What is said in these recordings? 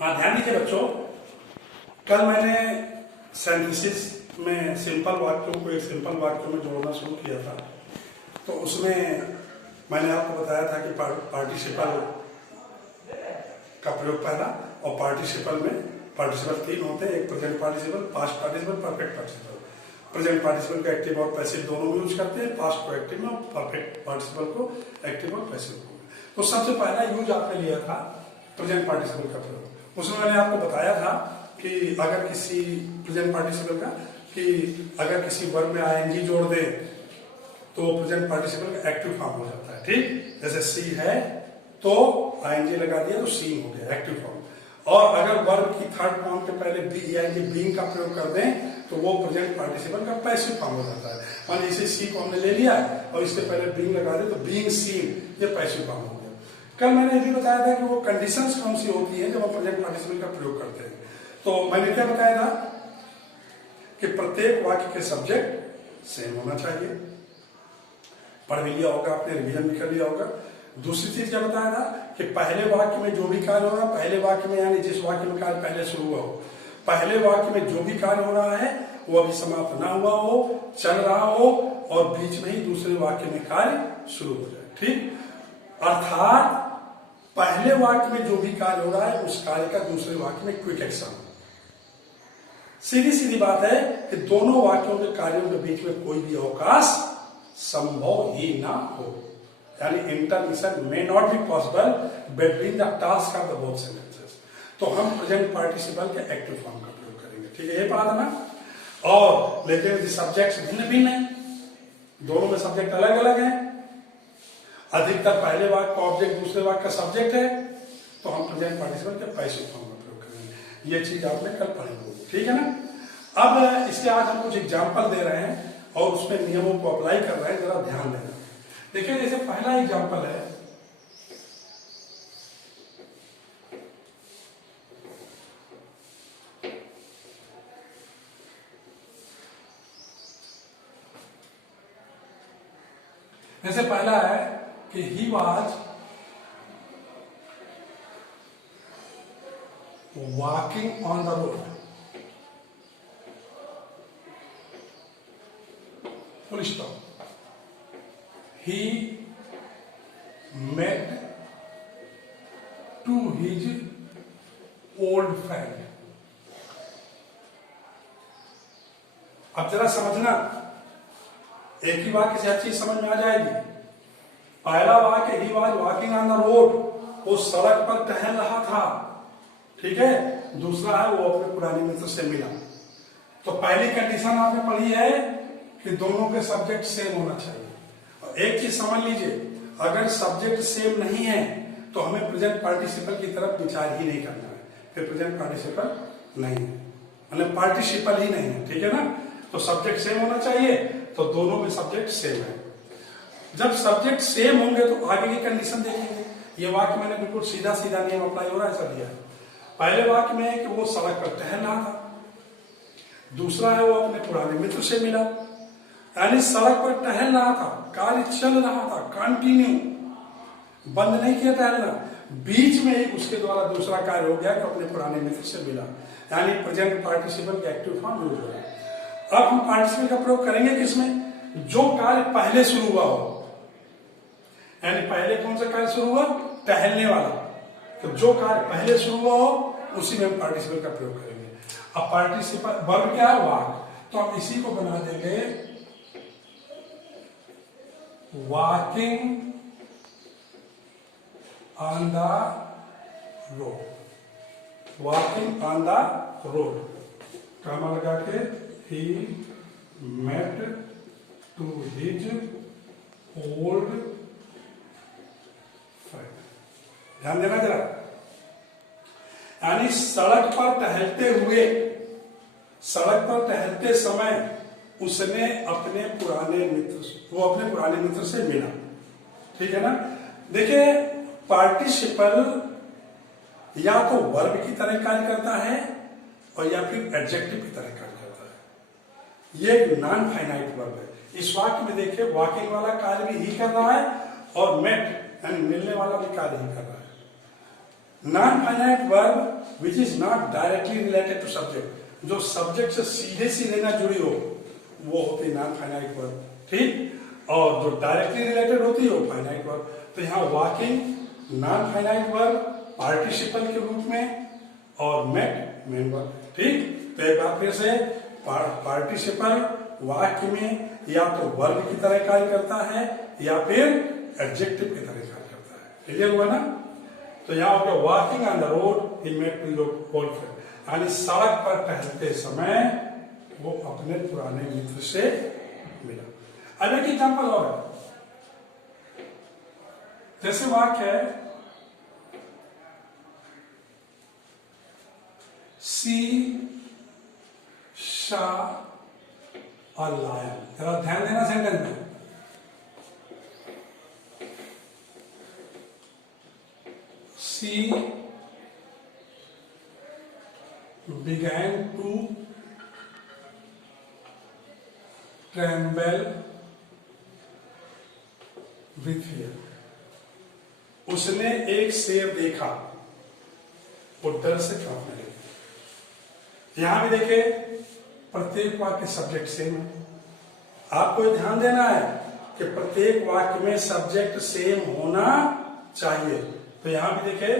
हाँ, ध्यान दीजिए बच्चों। कल मैंने सिंथेसिस में सिंपल वाक्यों को एक सिंपल वाक्यों में जोड़ना शुरू किया था। तो उसमें मैंने आपको बताया था कि पार्टिसिपल का प्रयोग पहला, और पार्टिसिपल में पार्टिसिपल तीन होते हैं, एक present participle, past participle, perfect participle. Present participle को एक्टिव और पैसिव दोनों में यूज करते हैं, पास्ट को एक्टिव में और परफेक्ट पार्टिसिपल को एक्टिव और पैसिव में। तो सबसे पहला यूज आपने लिया था प्रेजेंट पार्टिसिपल का प्रयोग। उसमें मैंने आपको बताया था कि अगर किसी प्रेजेंट पार्टिसिपल का कि अगर किसी वर्ब में आईएनजी जोड़ दे तो प्रेजेंट पार्टिसिपल का एक्टिव फॉर्म हो जाता है। ठीक, जैसे सी है तो आईएनजी लगा दिया तो सीन हो गया, एक्टिव फॉर्म। और अगर वर्ब की थर्ड फॉर्म के पहले बी यानी बीइंग का प्रयोग कर दें तो वो प्रेजेंट पार्टिसिपल का पैसिव फॉर्म हो जाता है। मान लीजिए सी को हमने ले लिया और इसके पहले बीइंग लगा दे तो बीइंग सीन, ये पैसिव फॉर्म हो गया। कल मैंने ये भी बताया था कि वो कंडीशंस कौन सी होती है जब हम प्रेजेंट पार्टिसिपल का प्रयोग करते हैं। तो मैंने क्या बताया था कि प्रत्येक वाक्य के सब्जेक्ट सेम होना चाहिए। पढ़ भी लिया होगा आपने, रिवीजन भी कर लिया होगा। दूसरी चीज क्या बताया था कि पहले वाक्य में जो भी कार्य हो रहा है, पहले वाक्य में यानी जिस वाक्य में कार्य पहले शुरू हुआ हो, पहले वाक्य में जो भी कार्य हो रहा है वो अभी समाप्त ना हुआ हो, चल रहा हो और बीच में ही दूसरे वाक्य में कार्य शुरू हो जाए। ठीक, अर्थात पहले वाक्य में जो भी कार्य हो रहा है उस कार्य का दूसरे वाक्य में क्विक एक्शन। सीधी सीधी बात है कि दोनों वाक्यों के कार्यों के बीच में कोई भी अवकाश संभव ही ना हो, यानी intermission may not be possible between the task of the both sentences. तो हम प्रेजेंट पार्टिसिपल के एक्टिव फॉर्म का प्रयोग करेंगे। ठीक है, ये बात है ना। और लेकिन सब्जेक्ट्स भिन्न भिन्न है, दोनों में सब्जेक्ट अलग अलग है। अधिकतर पहले वाक्य का ऑब्जेक्ट दूसरे वाक्य का सब्जेक्ट है, तो हम प्रेजेंट पार्टिसिपल के पैसिव फॉर्म का प्रयोग करेंगे। ये चीज आपने कल पढ़ी होगी, ठीक है ना। अब इसके आज हम कुछ एग्जाम्पल दे रहे हैं और उसमें नियमों को अप्लाई कर रहे हैं, जरा ध्यान देना। देखिए, जैसे पहला एग्जाम्पल है, जैसे पहला है कि he was walking on the road, full stop. He met to his old friend। अब जरा समझना, एक ही वाक्य से हर चीज समझ में आ जाएगी। पहला वाक्य he was walking on the road, वो सड़क पर टहल रहा था। ठीक है, दूसरा है वो अपने पुराने मित्र से मिला। तो पहली कंडीशन आपने पढ़ी है कि दोनों के सब्जेक्ट सेम होना चाहिए। और एक चीज समझ लीजिए, अगर सब्जेक्ट सेम नहीं है तो हमें प्रेजेंट पार्टिसिपल की तरफ विचार ही नहीं करना है, फिर प्रेजेंट पार्टिसिपल नहीं है, मतलब पार्टिसिपल ही नहीं है। ठीक है ना। तो सब्जेक्ट सेम होना चाहिए, तो दोनों में सब्जेक्ट सेम है। जब सब्जेक्ट सेम होंगे तो आगे की कंडीशन देखेंगे। ये वाक्य मैंने बिल्कुल सीधा सीधा नियम अप्लाई हो रहा है, ऐसा दिया है। पहले वाक्य में है कि वो सड़क पर टहल रहा था, दूसरा है वो अपने पुराने मित्र से मिला, यानी सड़क पर टहल रहा था, कार्य चल रहा था, कंटिन्यू, बंद नहीं किया टहलना। बीच में ही उसके द्वारा दूसरा कार्य हो गया कि अपने पुराने मित्र से मिला, यानी प्रेजेंट पार्टिसिपल का एक्टिव फॉर्म यूज हो रहा है। अब हम पार्टिसिपल का प्रयोग करेंगे किसमें? जो कार्य पहले शुरू हुआ हो, यानी पहले कौन सा कार्य शुरू हुआ? टहलने वाला। तो जो कार्य पहले शुरू हुआ हो उसी में हम पार्टिसिपल का प्रयोग करेंगे। अब पार्टिसिपल वर्ब क्या है? वॉक। तो हम इसी को बना देंगे walking on the road. Walking on the road comma लगा के he met to his old friend। ध्यान देना जरा, यानी सड़क पर टहलते हुए, सड़क पर टहलते समय उसने अपने पुराने मित्र से मिला। ठीक है ना। देखिए, पार्टिसिपल या तो वर्ब की तरह कार्य करता है और या फिर एडजेक्टिव की तरह कार्य करता है। ये एक नॉन फाइनाइट वर्ब है। इस वाक्य में देखिए, वॉकिंग वाला कार्य भी ही कर रहा है और मेट यानी मिलने वाला भी कार्य ही कर रहा है। Non finite verb which is not directly related to subject, जो सब्जेक्ट से सीधे सीधे ना जुड़ी हो वो होती है नॉन फाइनाइट वर्ब, ठीक। और जो डायरेक्टली रिलेटेड होती है वो फाइनाइट वर्ब। तो यहाँ walking non finite verb participle के रूप में और मेट मेन वर्ब, ठीक। तो एक बार फिर से पार्टिसिपल वाक्य में या तो वर्ब की तरह कार्य करता है या फिर एडजेक्टिव की तरह कार्य करता है। क्लियर हुआ ना? तो यहाँ हो गया walking on the road he met with old friend, यानी सड़क पर टहलते समय वो अपने पुराने मित्र से मिला। अब एक एग्जाम्पल और है, जैसे वाक्य है सी शा और लायन। जरा ध्यान देना सेंटेंस में, सी began to tremble with fear। उसने एक शेर देखा, वो डर से कांपने लगी। यहां भी देखे प्रत्येक वाक्य सब्जेक्ट सेम है। आपको ध्यान देना है कि प्रत्येक वाक्य में सब्जेक्ट सेम होना चाहिए। तो यहां भी देखे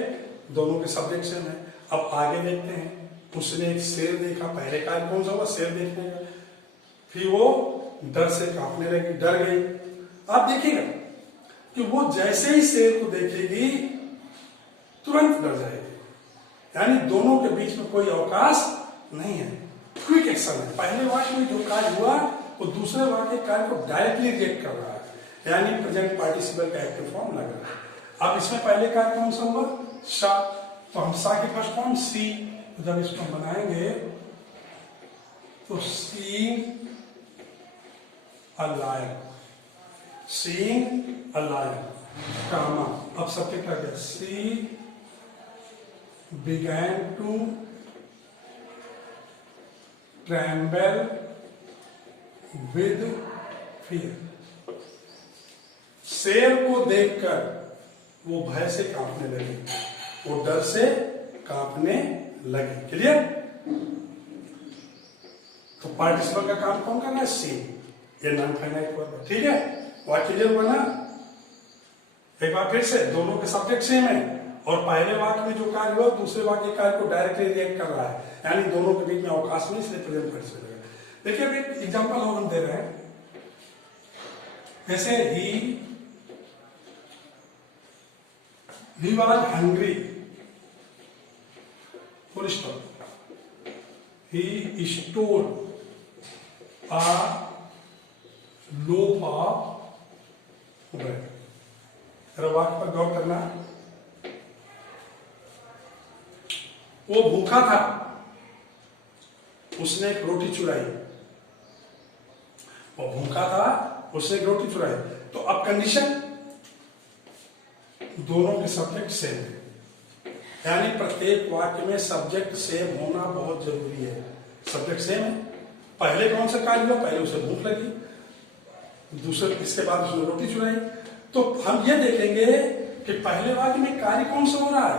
दोनों के सब्जेक्ट सेम है। अब आगे देखते हैं, उसने एक शेर देखा, पहले कार्य कौन सा हुआ? शेर देखने का। फिर वो डर से कांपने लगी, डर गई। आप देखिएगा कि वो जैसे ही शेर को देखेगी तुरंत डर जाएगी, यानी दोनों के बीच में कोई अवकाश नहीं है, क्विक एक्शन है। पहले वाक्य में जो कार्य हुआ वो दूसरे वाक्य के कार्य को डायरेक्टली रिएक्ट कर रहा है, यानी प्रेजेंट पार्टिसिपल का एक्टिव फॉर्म लग रहा है। अब इसमें पहले कार्य कौन सा हुआ? शा। तो हम सा के फर्स्ट फॉर्म सी, जब इसको बनाएंगे तो seeing a lion, seeing a lion comma. अब सब्जेक्ट आ गया, सी began to tremble with fear। शेर को देखकर वो भय से कांपने लगी, वो डर से कांपने लगी। क्लियर? तो पार्टिसिपल का काम कौन करना है? सी। ये नॉन फाइनाइट वर्ब, ठीक है? वाक्य क्लियर हुआ ना? एक बार फिर से, दोनों के सब्जेक्ट सेम है और पहले वाक्य में जो कार्य हुआ दूसरे वाक्य कार्य को डायरेक्टली रिएक्ट कर रहा है, यानी दोनों के बीच में अवकाश नहीं, इसलिए प्रेजेंट पार्टिसिपल है। देखिए अभी एक एग्जांपल और हम दे रहे हैं, जैसे he was hungry, full stop, he store a loaf of bread. वाक्य पर गौर करना, वो भूखा था, उसने एक रोटी चुराई। वो भूखा था, उसने एक रोटी चुराई। तो अब कंडीशन, दोनों के सब्जेक्ट सेम है, यानी प्रत्येक वाक्य में सब्जेक्ट सेम होना बहुत जरूरी है। सब्जेक्ट सेम है। पहले कौन सा कार्य हुआ? पहले उसे भूख लगी, दूसरे इसके बाद उसने रोटी चुराई। तो हम ये देखेंगे कि पहले वाक्य में कार्य कौन सा हो रहा है?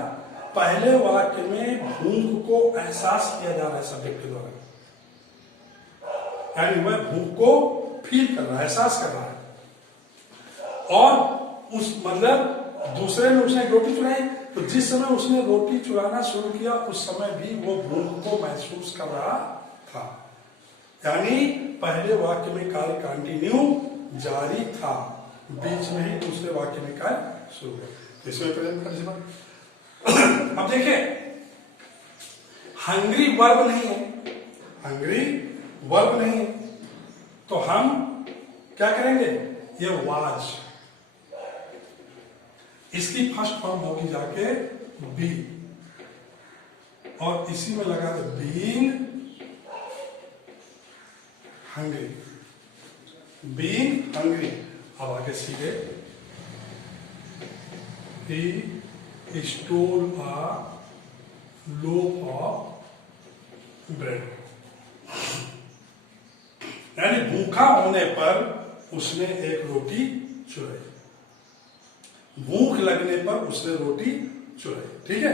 पहले वाक्य में भूख को एहसास किया जा रहा है सब्जेक्ट के द्वारा, यानी वह भूख को फील कर रहा है, एहसास कर रहा है। और उस मतलब दूसरे में उसने रोटी चुराई, तो जिस समय उसने रोटी चुराना शुरू किया उस समय भी वो भूख को महसूस कर रहा था, यानी पहले वाक्य में कार्य कंटिन्यू जारी था, बीच में ही दूसरे वाक्य में कार्य शुरू हुआ। इसमें प्रेजेंट पार्टिसिपल। अब देखिए, हंग्री वर्ब नहीं है, हंग्री वर्ब नहीं है, तो हम क्या करेंगे? ये वाज, इसकी फर्स्ट फॉर्म होगी जाके बी, और इसी में लगा दो बीइंग हंग्री, बीइंग हंग्री। अब आगे सीधे, he stole a loaf of bread, यानी भूखा होने पर उसने एक रोटी चुराई, भूख लगने पर उसने रोटी चुराई। ठीक है,